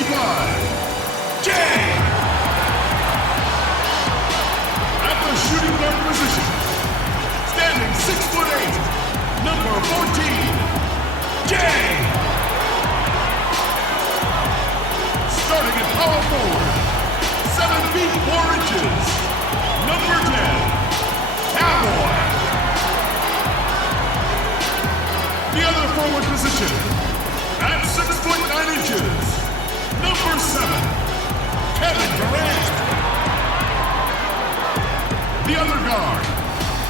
25, Jay. At the shooting guard position, standing 6'8", number 14, Jay. Starting at power forward, 7 feet 4 inches, number 10, Cowboy. The other forward position, at 6'9" number 7, Kevin Durant. The other guard,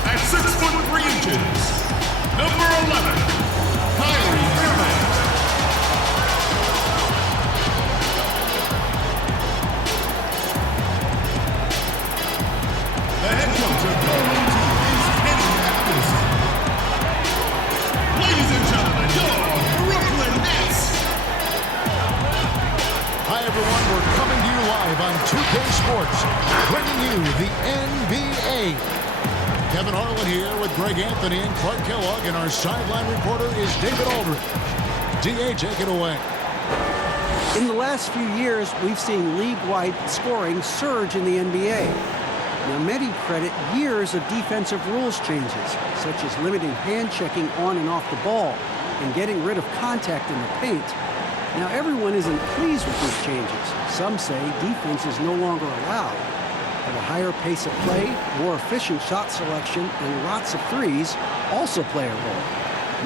at 6'3", number 11, Kyrie Irving. The head coach of Golden Team is Kenny Atkinson. Ladies and gentlemen, your Brooklyn Nets. Hi everyone, we're coming to you live on 2K Sports, bringing you the NBA. Kevin Harlan here with Greg Anthony and Clark Kellogg, and our sideline reporter is David Aldridge. DA, take it away. In the last few years, we've seen league-wide scoring surge in the NBA. Now, many credit years of defensive rules changes, such as limiting hand checking on and off the ball and getting rid of contact in the paint. Now, everyone isn't pleased with these changes. Some say defense is no longer allowed, but a higher pace of play, more efficient shot selection, and lots of threes also play a role.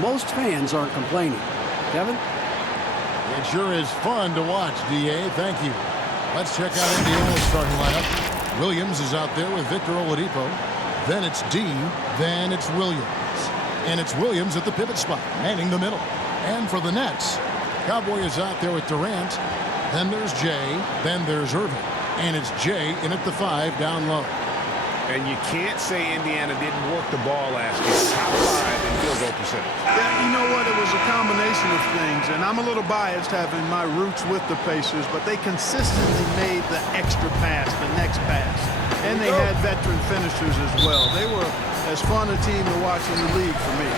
Most fans aren't complaining. Kevin? It sure is fun to watch, DA. Thank you. Let's check out Indiana's starting lineup. Williams is out there with Victor Oladipo. Then it's D. Then it's Williams. And it's Williams at the pivot spot, manning the middle. And for the Nets, Cowboy is out there with Durant. Then there's Jay. Then there's Irving. And it's Jay in at the 5 down low. And you can't say Indiana didn't work the ball last year. Top 5 in field goal percentage. Yeah, you know what? It was a combination of things, and I'm a little biased having my roots with the Pacers, but they consistently made the extra pass, the next pass. And they had veteran finishers as well. They were as fun a team to watch in the league for me.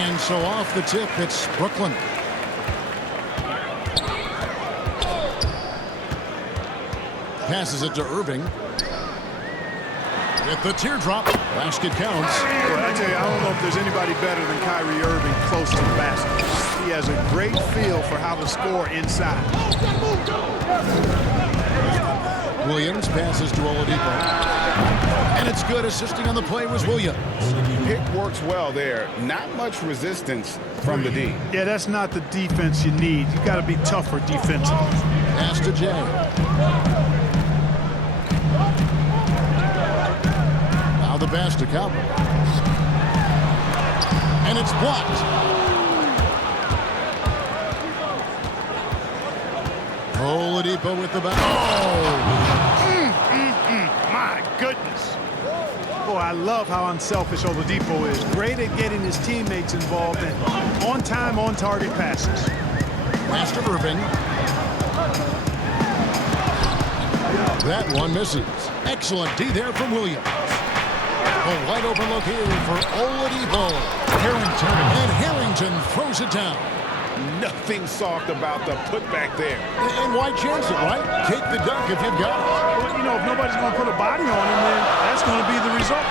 And so off the tip, it's Brooklyn. Passes it to Irving. With the teardrop, basket counts. Well, I tell you, I don't know if there's anybody better than Kyrie Irving close to the basket. He has a great feel for how to score inside. Williams passes to Oladipo. And it's good. Assisting on the play was Williams. Pick works well there. Not much resistance from the D. Yeah, that's not the defense you need. You got to be tougher defensively. Pass to Jay. The pass to Cowboy. And it's blocked. Oladipo with the back. Oh! My goodness. Boy, I love how unselfish Oladipo is. Great at getting his teammates involved in on-time, on-target passes. Pass to Irving. That one misses. Excellent D there from Williams. A wide open look here for Oladipo. Harrington. And Harrington throws it down. Nothing soft about the putback there. And why chance it, right? Take the dunk if you've got it. Well, you know, if nobody's going to put a body on him, then that's going to be the result.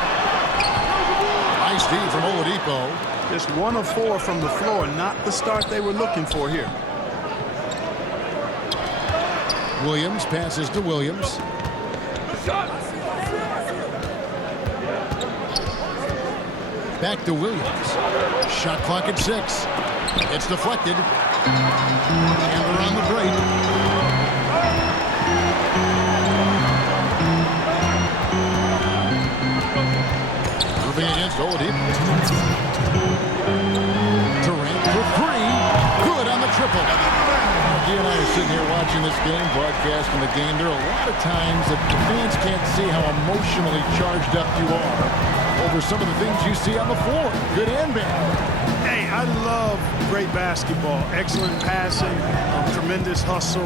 Nice D from Oladipo. Just 1 of 4 from the floor. Not the start they were looking for here. Williams passes to Williams. Back to Williams. Shot clock at 6. It's deflected. And we're on the break. Irving against Oladipo. Durant for 3. Good on the triple. He and I are sitting here watching this game, broadcasting the game. There are a lot of times that the fans can't see how emotionally charged up you are over some of the things you see on the floor, good and bad. Hey, I love great basketball. Excellent passing, tremendous hustle,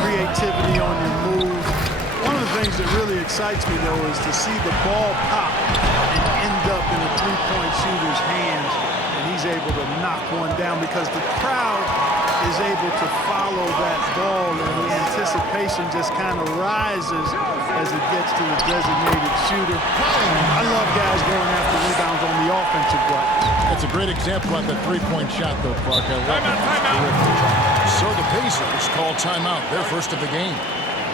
creativity on your move. One of the things that really excites me, though, is to see the ball pop and end up in a three-point shooter's hands, and he's able to knock one down because the crowd is able to follow that ball, and the anticipation just kind of rises as it gets to the designated shooter. I love guys going after rebounds on the offensive glass. That's a great example on the three-point shot, though, Clark. Timeout. So the Pacers call timeout, their first of the game.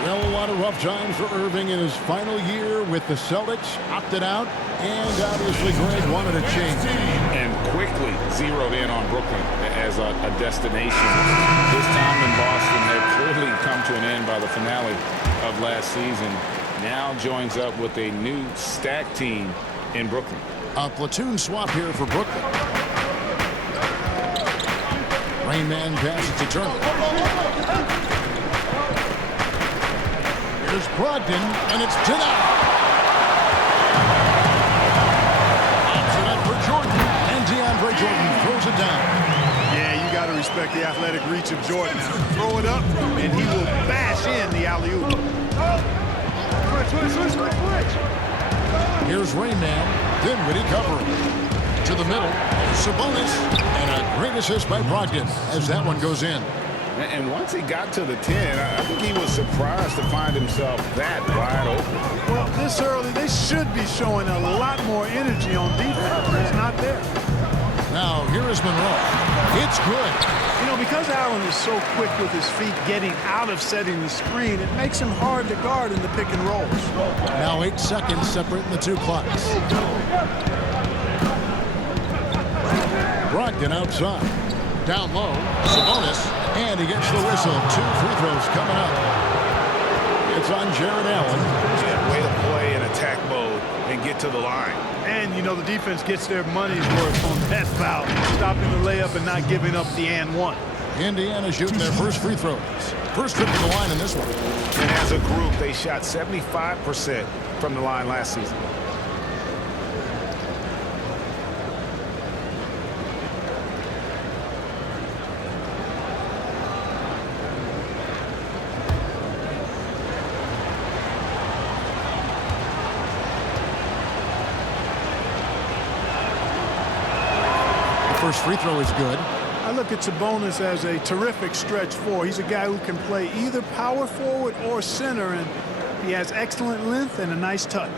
Well, a lot of rough times for Irving in his final year with the Celtics. Opted out, and obviously Greg wanted a change. And quickly zeroed in on Brooklyn as a destination. His time in Boston had clearly come to an end by the finale of last season. Now joins up with a new stacked team in Brooklyn. A platoon swap here for Brooklyn. Rain Man passes to Turner. Here's Brogdon, and it's denied. Pops it up for Jordan, and DeAndre Jordan throws it down. Yeah, you got to respect the athletic reach of Jordan. Now, throw it up, and he will bash in the alley-oop. Here's Rain Man, Dinwiddie covering. To the middle, Sabonis, and a great assist by Brogdon as that one goes in. And once he got to the 10, I think he was surprised to find himself that wide open. Well, this early, they should be showing a lot more energy on defense. It's not there. Now, here is Monroe. It's good. You know, because Allen is so quick with his feet getting out of setting the screen, it makes him hard to guard in the pick and rolls. Now 8 seconds separating the two clocks. Brogdon outside. Down low, Sabonis, and he gets the whistle. 2 free throws coming up. It's on Jared Allen. Yeah, way to play in attack mode and get to the line. And, you know, the defense gets their money's worth on that foul, stopping the layup and not giving up the and one. Indiana shooting their first free throws. First trip to the line in this one. And as a group, they shot 75% from the line last season. First free throw is good. I look at Sabonis as a terrific stretch four. He's a guy who can play either power forward or center, and he has excellent length and a nice touch.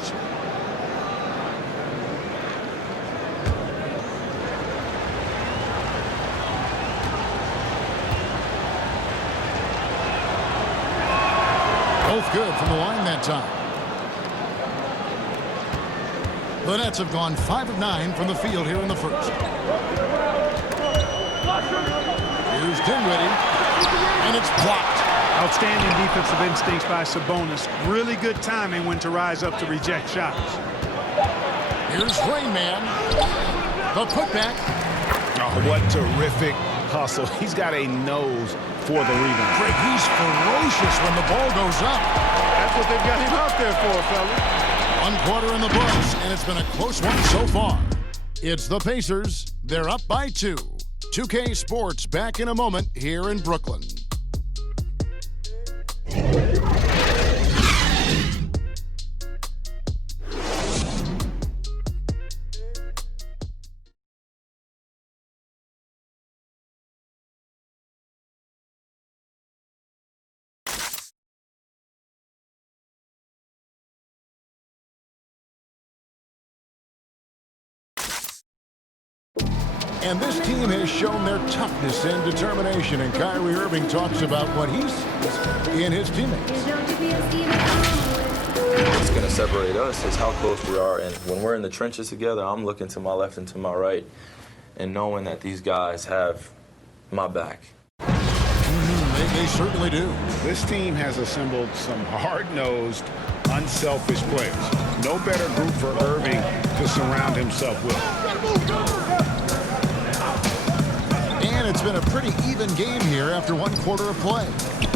Both good from the line that time. The Nets have gone 5 of 9 from the field here in the first. Here's Dinwiddie, and it's blocked. Outstanding defensive instincts by Sabonis. Really good timing when to rise up to reject shots. Here's Rain Man. The putback. Oh, what terrific hustle. He's got a nose for the rebound. Greg, he's ferocious when the ball goes up. That's what they've got him out there for, fellas. 1 quarter in the books, and it's been a close one so far. It's the Pacers. They're up by 2. 2K Sports back in a moment here in Brooklyn. And this team has shown their toughness and determination, and Kyrie Irving talks about what he sees in his teammates. What's going to separate us is how close we are, and when we're in the trenches together, I'm looking to my left and to my right and knowing that these guys have my back. They certainly do. This team has assembled some hard-nosed, unselfish players. No better group for Irving to surround himself with. And it's been a pretty even game here after 1 quarter of play.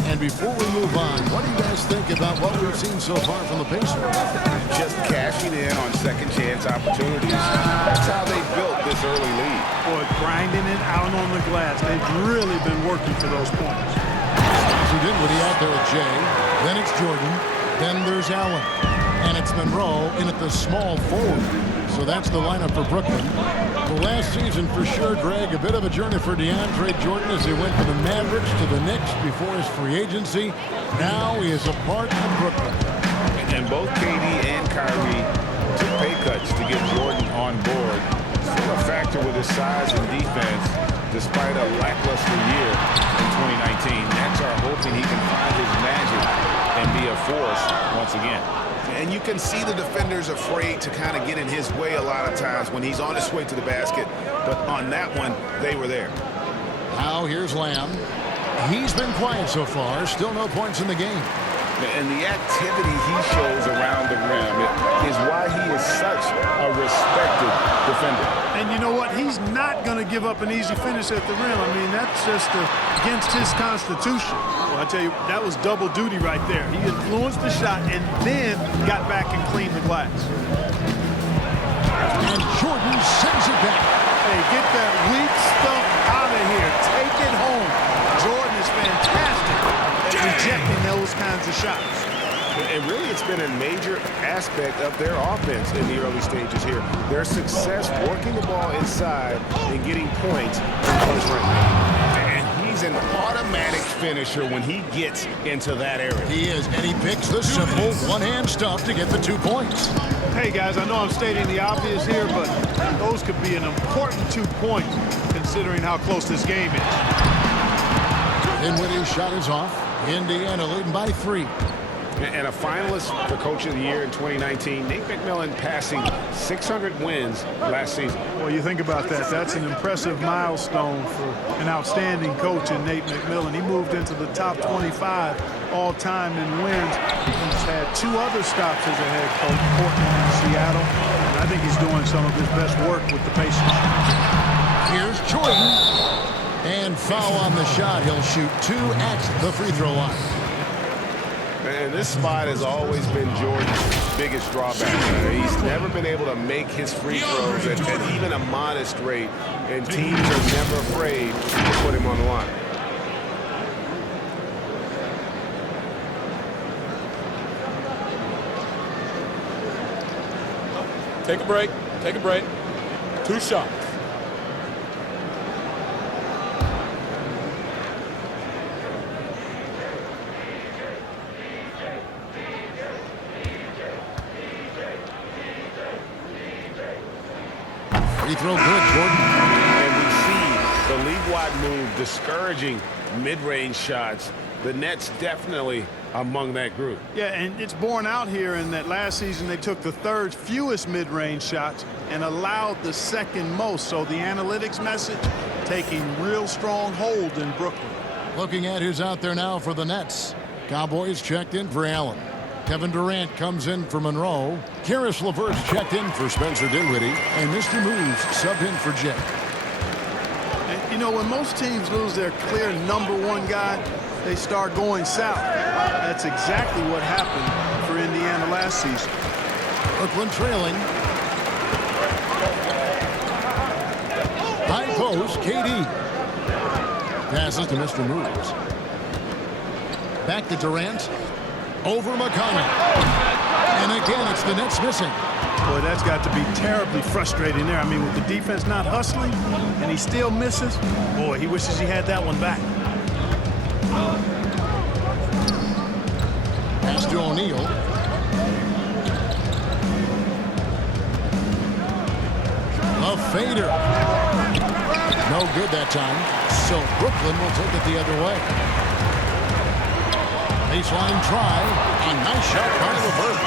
And before we move on, what do you guys think about what we've seen so far from the Pacers? Just cashing in on second-chance opportunities. That's how they built this early lead. Boy, grinding it out on the glass. They've really been working for those points. He did what he out there with Jay. Then it's Jordan. Then there's Allen. And it's Monroe in at the small forward. So that's the lineup for Brooklyn. Well, last season, for sure, Greg, a bit of a journey for DeAndre Jordan as he went from the Mavericks to the Knicks before his free agency. Now he is a part of Brooklyn. And both KD and Kyrie took pay cuts to get Jordan on board. Still a factor with his size and defense, despite a lackluster year in 2019. Nets are hoping he can find his magic and be a force once again. And you can see the defenders afraid to kind of get in his way a lot of times when he's on his way to the basket. But on that one, they were there. Now here's Lamb. He's been quiet so far. Still no points in the game. And the activity he shows around the rim is why he is such a respected defender. And you know what? He's not going to give up an easy finish at the rim. I mean, that's just against his constitution. Well, I tell you, that was double duty right there. He influenced the shot and then got back and cleaned the glass. And Jordan sends it back. Hey, get that weak stuff out of here. Take it home. Jordan is fantastic at rejecting those kinds of shots. And really, it's been a major aspect of their offense in the early stages here. Their success working the ball inside and getting points in close range. And he's an automatic finisher when he gets into that area. He is, and he picks the simple one-hand stuff to get the 2 points. Hey, guys, I know I'm stating the obvious here, but those could be an important 2 points considering how close this game is. Dinwiddie's shot is off. Indiana leading by 3. And a finalist for Coach of the Year in 2019, Nate McMillan passing 600 wins last season. Well, you think about that. That's an impressive milestone for an outstanding coach in Nate McMillan. He moved into the top 25 all-time in wins. He's had 2 other stops as a head coach, Portland and Seattle. And I think he's doing some of his best work with the Pacers. Here's Jordan. And foul on the shot. He'll shoot 2 at the free throw line. And this spot has always been Jordan's biggest drawback. He's never been able to make his free throws at even a modest rate, and teams are never afraid to put him on the line. Take a break. Take a break. 2 shots. Free throw good, Jordan. And we see the league-wide move discouraging mid-range shots. The Nets definitely among that group. Yeah, and it's borne out here in that last season they took the 3rd fewest mid-range shots and allowed the 2nd most. So the analytics message taking real strong hold in Brooklyn. Looking at who's out there now for the Nets. Cowboys checked in for Allen. Kevin Durant comes in for Monroe. Karis LeVert's checked in for Spencer Dinwiddie. And Mr. Moves subbed in for Jake. And, you know, when most teams lose their clear #1 guy, they start going south. That's exactly what happened for Indiana last season. Brooklyn trailing. High post, KD. Passes to Mr. Moves. Back to Durant. Over McConnell. And again, it's the Nets missing. Boy, that's got to be terribly frustrating there. I mean, with the defense not hustling and he still misses, boy, he wishes he had that one back. Pass to O'Neal. A fader. No good that time. So Brooklyn will take it the other way. Baseline try. A nice shot by LeVert.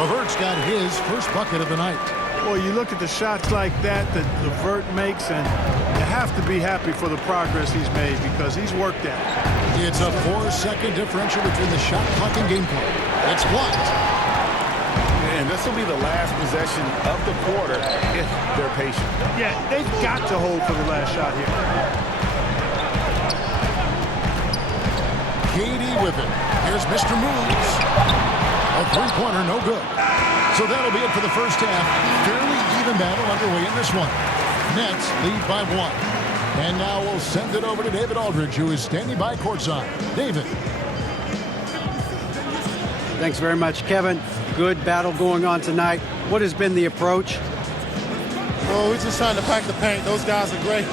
LeVert's got his first bucket of the night. Boy, you look at the shots like that LeVert makes, and you have to be happy for the progress he's made because he's worked at it. It's a 4-second differential between the shot clock and game clock. It's blocked. And this will be the last possession of the quarter if they're patient. Yeah, they've got to hold for the last shot here. KD with it. Here's Mr. Moves. A 3-pointer, no good. So that'll be it for the first half. Fairly even battle underway in this one. Nets lead by 1. And now we'll send it over to David Aldridge, who is standing by courtside. David. Thanks very much, Kevin. Good battle going on tonight. What has been the approach? Well, we're just trying to pack the paint. Those guys are great.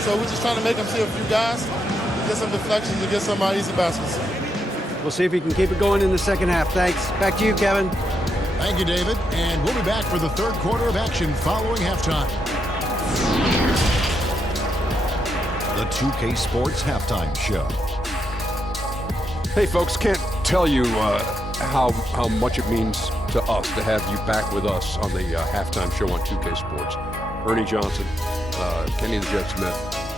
So we're just trying to make them see a few guys, get some deflections, and get some easy baskets. We'll see if he can keep it going in the second half. Thanks. Back to you, Kevin. Thank you, David. And we'll be back for the third quarter of action following halftime. The 2K Sports Halftime Show. Hey, folks, can't tell you how much it means to us to have you back with us on the halftime show on 2K Sports. Ernie Johnson, Kenny the Jet Smith,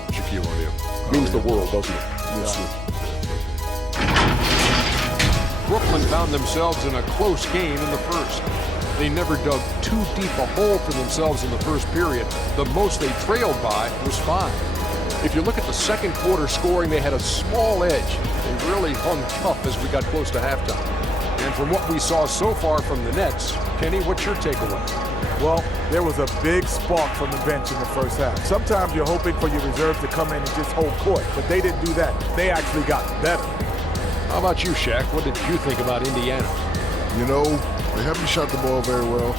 Shaquille O'Neal. Means the world, doesn't it? Brooklyn found themselves in a close game in the first. They never dug too deep a hole for themselves in the first period. The most they trailed by was 5. If you look at the second quarter scoring, they had a small edge. They really hung tough as we got close to halftime. And from what we saw so far from the Nets, Kenny, what's your takeaway? Well, there was a big spark from the bench in the first half. Sometimes you're hoping for your reserves to come in and just hold court, but they didn't do that. They actually got better. How about you, Shaq? What did you think about Indiana? You know, they haven't shot the ball very well.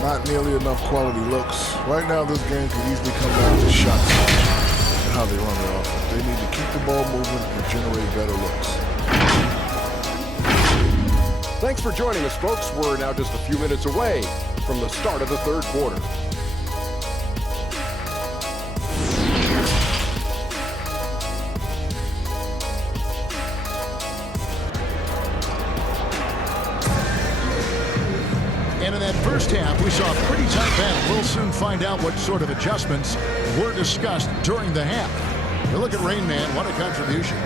Not nearly enough quality looks. Right now, this game could easily come down to shots and how they run their offense. They need to keep the ball moving and generate better looks. Thanks for joining us, folks. We're now just a few minutes away from the start of the third quarter. And in that first half, we saw a pretty tight battle. We'll soon find out what sort of adjustments were discussed during the half. But look at Rain Man. What a contribution.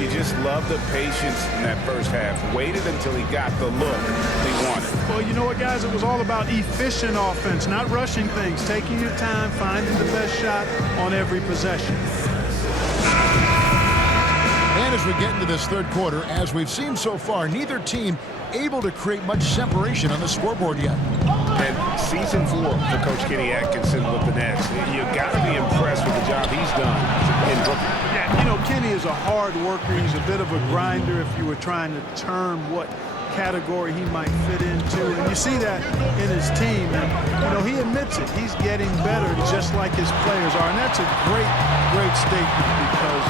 You just love the patience in that first half. Waited until he got the look he wanted. Well, you know what, guys? It was all about efficient offense, not rushing things, taking your time, finding the best shot on every possession. And as we get into this third quarter, as we've seen so far, neither team able to create much separation on the scoreboard yet. And season 4 for Coach Kenny Atkinson with the Nets. You got to be impressed with the job he's done in Brooklyn. Yeah, you know, Kenny is a hard worker. He's a bit of a grinder if you were trying to term what category he might fit into. And you see that in his team. And, you know, he admits it. He's getting better just like his players are. And that's a great, great statement because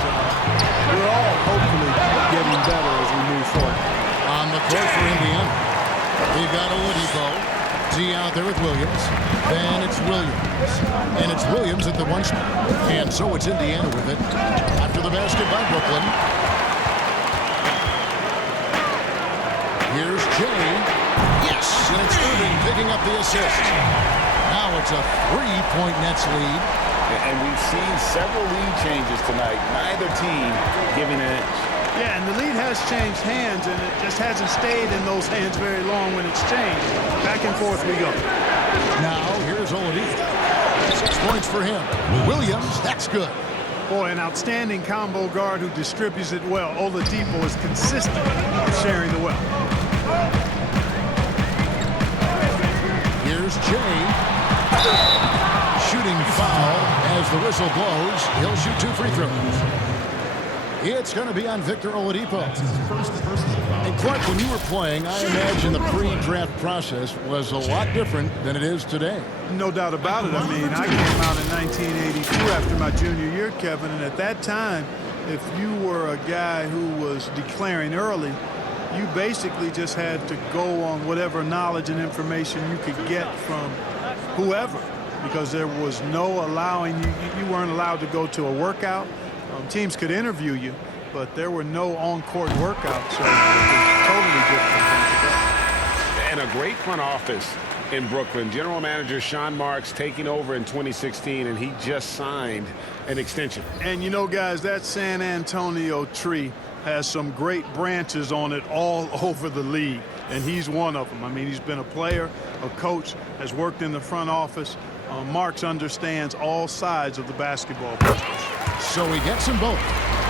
we're all hopefully getting better as we move forward. On the court for Indiana, we've got Oladipo. D out there with Williams. Then it's Williams. And it's Williams at the 1 spot. And so it's Indiana with it. After the basket by Brooklyn. Here's Jay. Yes! And it's Irving picking up the assist. Now it's a 3-point Nets lead. And we've seen several lead changes tonight. Neither team giving an inch. Yeah, and the lead has changed hands, and it just hasn't stayed in those hands very long when it's changed. Back and forth we go. Now, here's Oladipo. 6 points for him. Williams, that's good. Boy, an outstanding combo guard who distributes it well. Oladipo is consistent in sharing the well. Here's Jay. Shooting foul as the whistle blows. He'll shoot 2 free throws. It's going to be on Victor Oladipo. And Clark, when you were playing, I imagine the pre-draft process was a lot different than it is today. No doubt about it. I mean, I came out in 1982 after my junior year, Kevin, and at that time, if you were a guy who was declaring early, you basically just had to go on whatever knowledge and information you could get from whoever, because there was no allowing you weren't allowed to go to a workout. Teams could interview you, but there were no on-court workouts, so it was totally different. And a great front office in Brooklyn. General Manager Sean Marks taking over in 2016, and he just signed an extension. And you know, guys, that San Antonio tree has some great branches on it all over the league, and he's one of them. I mean, he's been a player, a coach, has worked in the front office. Marks understands all sides of the basketball business. So he gets them both.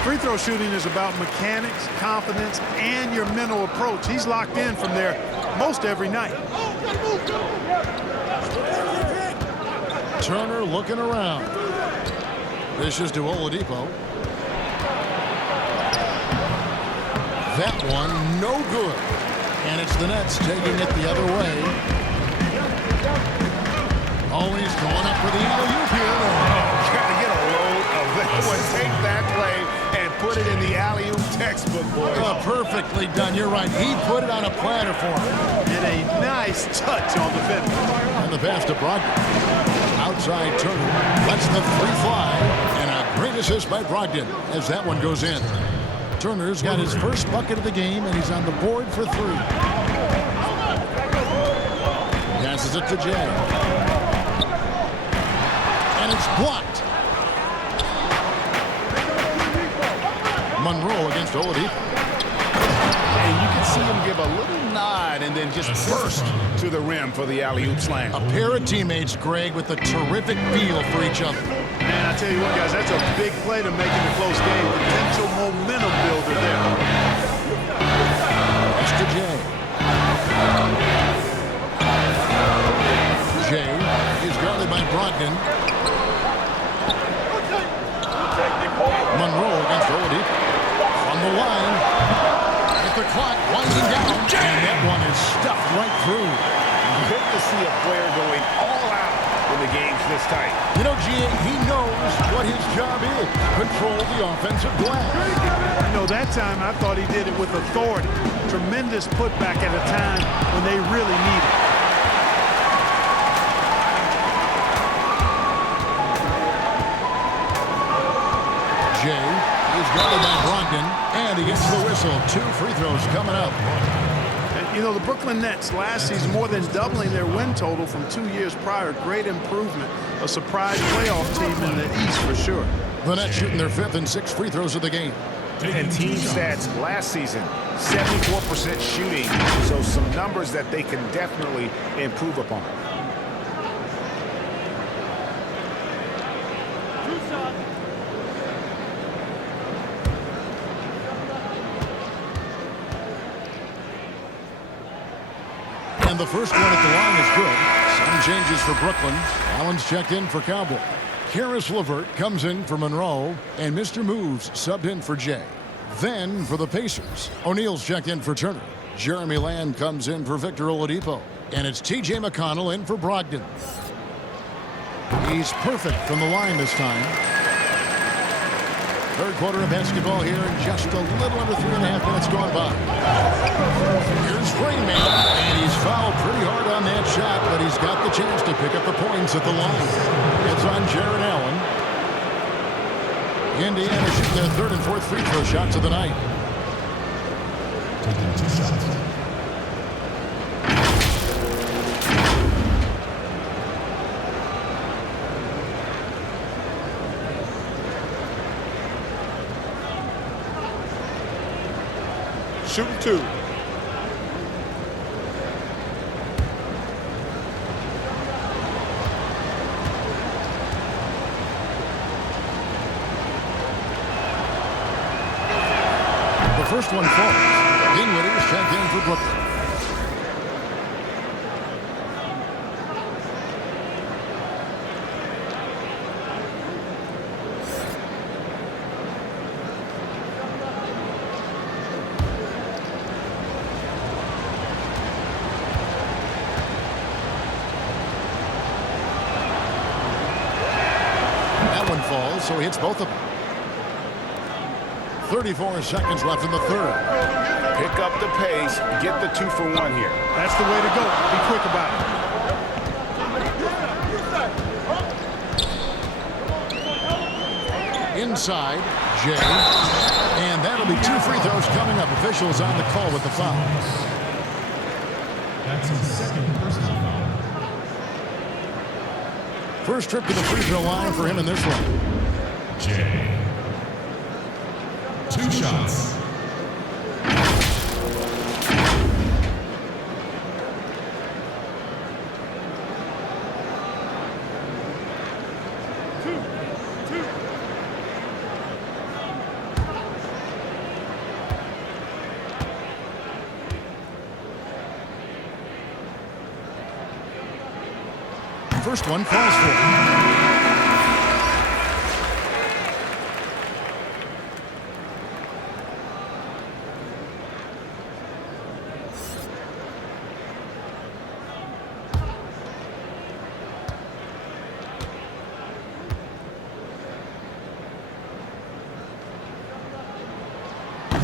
Free throw shooting is about mechanics, confidence, and your mental approach. He's locked in from there most every night. Turner looking around. This is to Oladipo. That one, no good. And it's the Nets taking it the other way. Oh, he's going up for the alley-oop here. Got to get a load of that one. Take that play and put it in the alley-oop textbook, boys. Oh, perfectly done. You're right. He put it on a platter for him. And a nice touch on the finish. And the pass to Brogdon. Outside Turner. Lets the three fly. And a great assist by Brogdon as that one goes in. Turner's got his first bucket of the game, and he's on the board for three. Passes it to Jay. And it's blocked. Monroe against Oladipo. And you can see him give a little nod and then just burst to the rim for the alley-oop slam. A pair of teammates, Greg, with a terrific feel for each other. Man, I tell you what, guys, that's a big play to make it a close game. Potential momentum builder there. That's to Jay. Jay is guarded by Brogdon. Monroe against Oladipo. From the line. At the clock winding down. And that one is stuffed right through. Good to see a player going all out when the game's this tight. You know, G.A., he knows what his job is. Control the offensive glass. You know, that time I thought he did it with authority. Tremendous putback at a time when they really need it. Jay is guarded by Brogdon, and he gets the whistle. 2 free throws coming up. And, you know, the Brooklyn Nets last season more than doubling their win total from 2 years prior. Great improvement. A surprise playoff team in the East for sure. The Nets shooting their 5th and 6th free throws of the game. And team stats last season, 74% shooting. So some numbers that they can definitely improve upon. And the first one at the line is good. Some changes for Brooklyn. Allen's checked in for Cowboy. Karis LeVert comes in for Monroe, and Mr. Moves subbed in for Jay. Then for the Pacers, O'Neal's checked in for Turner. Jeremy Lamb comes in for Victor Oladipo. And it's T.J. McConnell in for Brogdon. He's perfect from the line this time. Third quarter of basketball here, and just a little under 3.5 minutes gone by. Here's Rainman, and he's fouled pretty hard on that shot, but he's got the chance to pick up the points at the line. It's on Jared Allen. Indiana shooting their 3rd and 4th free throw shots of the night. Taking 2 shots. Shooting 2. The first one falls. Dinwiddie is checked in for Brooklyn. Falls, so he hits both of them. 34 seconds left in the 3rd. Pick up the pace, get the 2 for 1 here. That's the way to go. Be quick about it. Inside, Jay. And that'll be 2 free throws coming up. Officials on the call with the foul. That's his 2nd personal foul. First trip to the free throw line for him in this one. Jay. 2 shots. First one falls for him.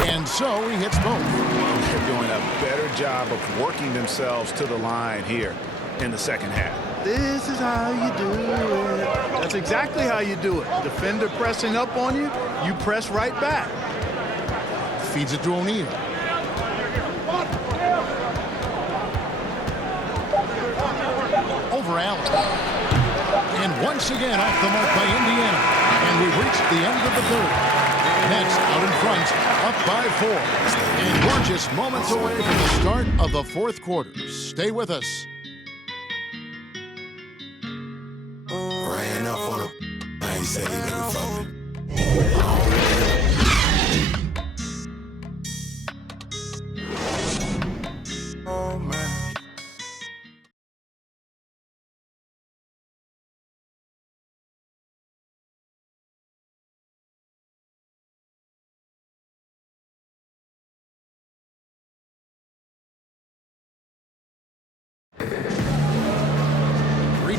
And so he hits both. They're doing a better job of working themselves to the line here in the second half. This is how you do it. That's exactly how you do it. Defender pressing up on you, you press right back. Feeds it to O'Neal. Over Allen. And once again off the mark by Indiana. And we've reached the end of the third. Nets out in front, up by 4. And we're just moments away from the start of the fourth quarter. Stay with us. Ran up on him. I ain't said he never fuck me. Oh, man.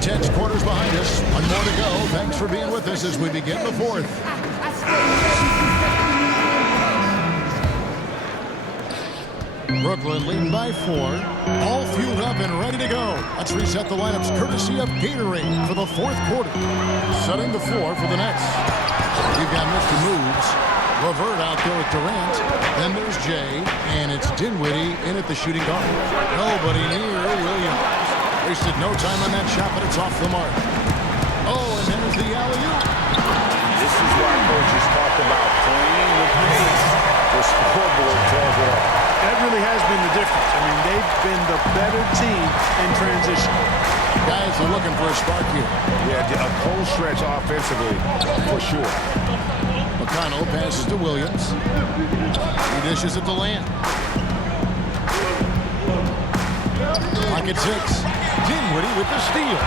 Tense quarters behind us. One more to go. Thanks for being with us as we begin the fourth. Brooklyn leading by 4. All fueled up and ready to go. Let's reset the lineups courtesy of Gatorade for the fourth quarter. Setting the floor for the Nets. We've got Mr. Moves. Levert out there with Durant. Then there's Jay. And it's Dinwiddie in at the shooting guard. Nobody near Williams. Wasted no time on that shot, but it's off the mark. Oh, and there's the alley-oop. This is why coaches talk about playing the pace. The scoreboard tells it all. That really has been the difference. I mean, they've been the better team in transition. Guys are looking for a spark here. Yeah, a cold stretch offensively, for sure. McConnell passes to Williams. He dishes it to Lamb. Pocket 6. Dinwiddie with the steal.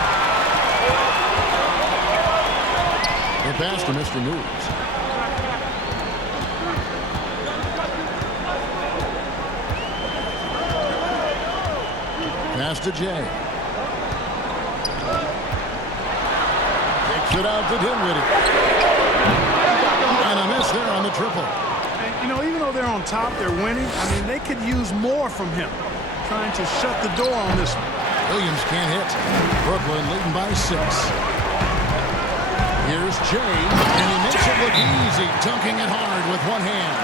The pass to Mr. Moves. Pass to Jay. Takes it out to Dinwiddie. And a miss there on the triple. And, you know, even though they're on top, they're winning. I mean, they could use more from him. Trying to shut the door on this one. Williams can't hit. Brooklyn leading by 6. Here's Jay, and he makes it look easy, dunking it hard with one hand.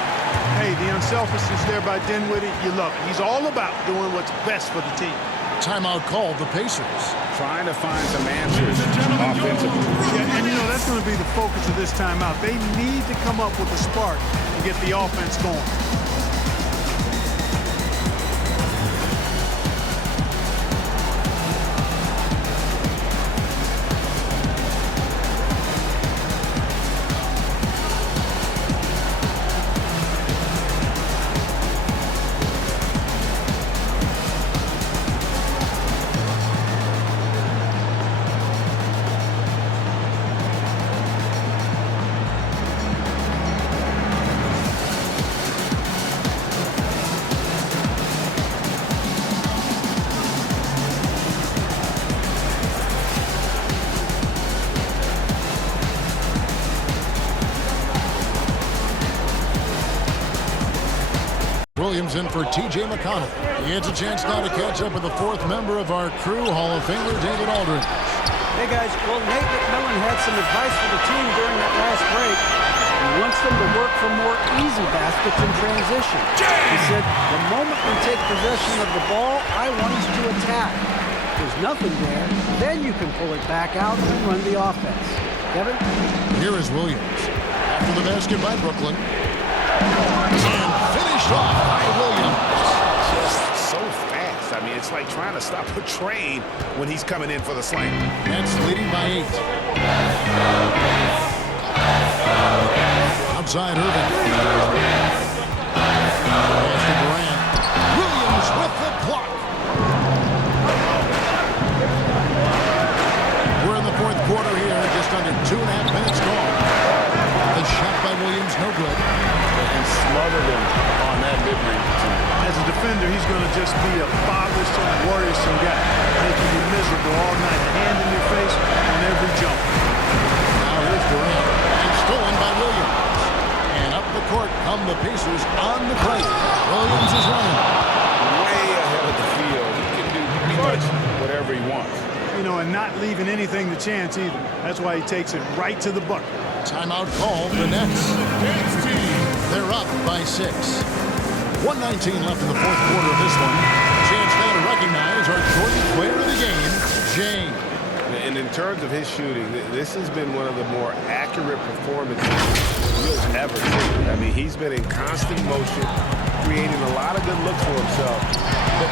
Hey, the unselfishness there by Dinwiddie, you love it. He's all about doing what's best for the team. Timeout called the Pacers. Trying to find some answers offensively. Yeah, and you know, that's going to be the focus of this timeout. They need to come up with a spark to get the offense going. Williams in for T.J. McConnell. He has a chance now to catch up with the fourth member of our crew, Hall of Famer David Aldridge. Hey, guys. Well, Nate McMillan had some advice for the team during that last break. He wants them to work for more easy baskets in transition. He said, the moment we take possession of the ball, I want us to attack. If there's nothing there, then you can pull it back out and run the offense. Kevin? Here is Williams. After the basket by Brooklyn. And finished off by Williams. Just so fast. I mean, it's like trying to stop a train when he's coming in for the slam. Nets leading by 8. Outside Irving. Pass to Durant. Williams with the block. We're in the fourth quarter here, just under 2.5 minutes gone. The shot by Williams, no good. And smothered him on that mid-range. As a defender, he's going to just be a bothersome, worrisome guy, making you miserable all night. A hand in your face on every jump. Now here's Durant, and stolen by Williams. And up the court come the Pacers on the plate. Williams is running. Way ahead of the field. He can do pretty much whatever he wants. You know, and not leaving anything to chance either. That's why he takes it right to the bucket. Timeout called the Nets. They're up by 6. 1:19 left in the fourth quarter of this one. Chance now to recognize our Jordan player of the game, James. And in terms of his shooting, this has been one of the more accurate performances you'll ever see. I mean, he's been in constant motion, creating a lot of good looks for himself.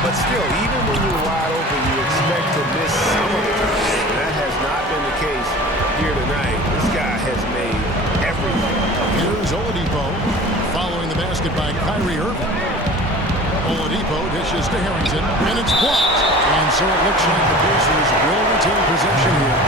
But still, even when you're wide open, you expect to miss some of the time. That has not been the case here tonight. This guy has made everything. Here's Oladipo following the basket by Kyrie Irving. Oladipo dishes to Harrington, and it's blocked. And so it looks like the Pacers will retain possession here.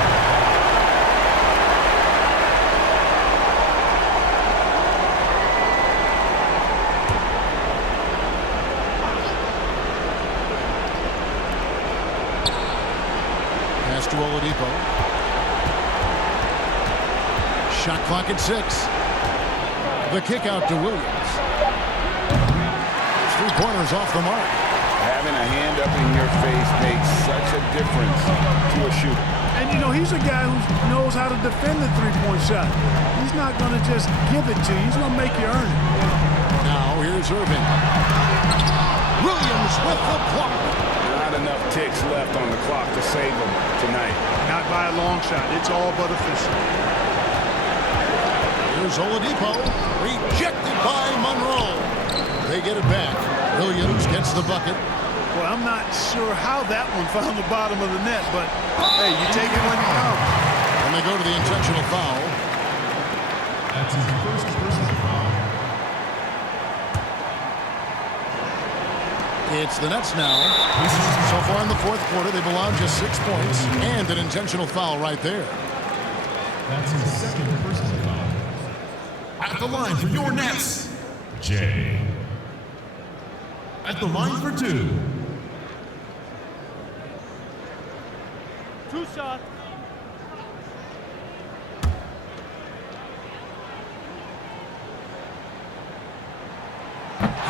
Pass to Oladipo. Shot clock at 6. The kick out to Williams. 3 pointers off the mark. Having a hand up in your face makes such a difference to a shooter. And, you know, he's a guy who knows how to defend the three-point shot. He's not going to just give it to you. He's going to make you earn it. Now here's Irving. Williams with the block. Not enough ticks left on the clock to save him tonight. Not by a long shot. It's all but official. Here's Oladipo. Rejected by Monroe. They get it back. Williams gets the bucket. Well, I'm not sure how that one found the bottom of the net, but, hey, you take it when you come. And they go to the intentional foul. That's his first personal foul. It's the Nets now. So far in the fourth quarter, they've allowed just 6 points and an intentional foul right there. That's his second personal foul. At the line for your Nets, Jay. At the line for 2. 2 shots.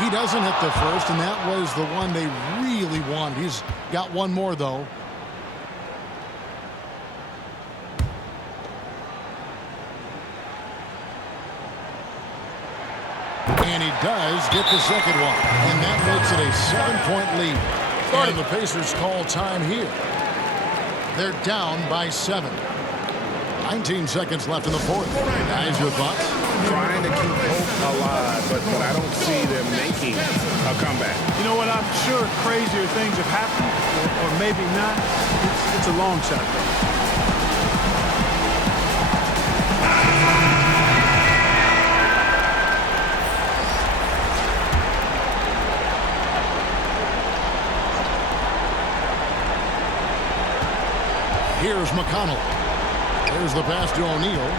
He doesn't hit the first, and that was the one they really wanted. He's got one more, though. And he does get the second one. And that makes it a 7-point lead. And the Pacers call time here. They're down by 7. 19 seconds left in the fourth. Guys, your thoughts? Trying to keep hope alive, but I don't see them making a comeback. You know what? I'm sure crazier things have happened, or maybe not. It's a long shot, though. Here's McConnell. There's the pass to O'Neal.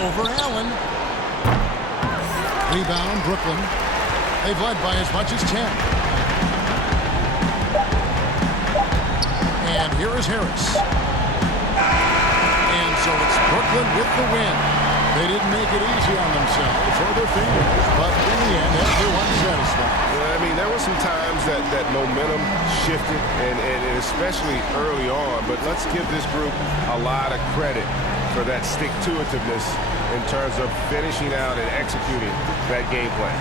Over Allen. Rebound, Brooklyn. They've led by as much as 10. And here is Harris. And so it's Brooklyn with the win. They didn't make it easy on themselves or their fingers, but in the end, everyone's satisfied. I mean, there were some times that momentum shifted, and especially early on, but let's give this group a lot of credit for that stick-to-itiveness in terms of finishing out and executing that game plan.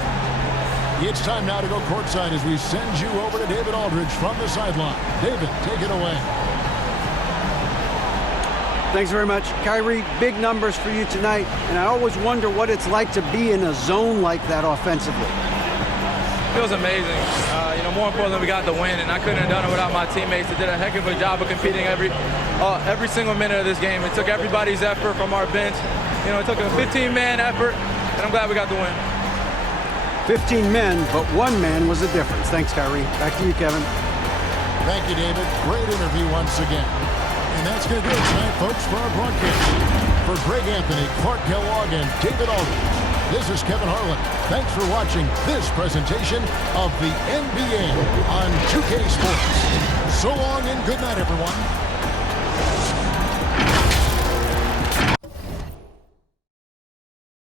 It's time now to go courtside as we send you over to David Aldridge from the sideline. David, take it away. Thanks very much. Kyrie, big numbers for you tonight, and I always wonder what it's like to be in a zone like that offensively. Feels amazing. More importantly, we got the win, and I couldn't have done it without my teammates. They did a heck of a job of competing every single minute of this game. It took everybody's effort from our bench. It took a 15-man effort, and I'm glad we got the win. 15 men, but 1 man was the difference. Thanks, Kyrie. Back to you, Kevin. Thank you, David. Great interview once again. And that's going to do it tonight, folks, for our broadcast. For Greg Anthony, Clark Kellogg, and David Aldridge, this is Kevin Harlan. Thanks for watching this presentation of the NBA on 2K Sports. So long and good night, everyone.